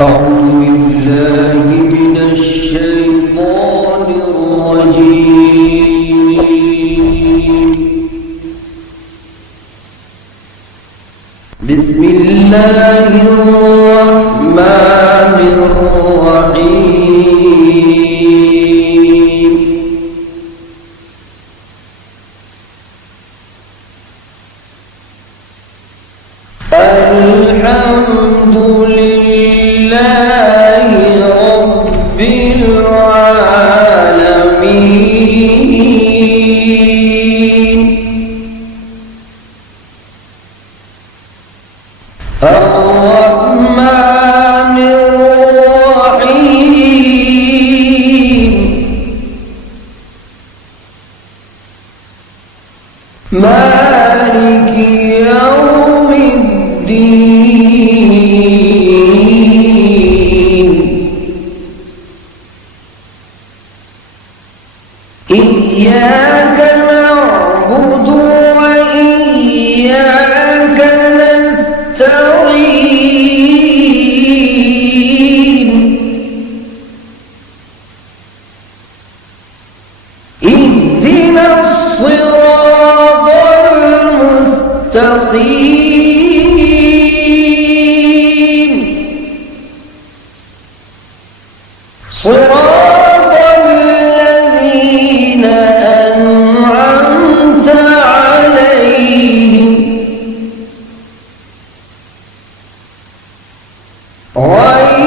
أعوذ بالله من الشيطان الرجيم. بسم الله الرحمن الرحيم. الحمد لله رب العالمين. الرحمن الرحيم. مالك يوم الدين. إياك نعبد وإياك نستعين. اهدنا الصراط المستقيم. صراط الذين أنعمت عليهم غير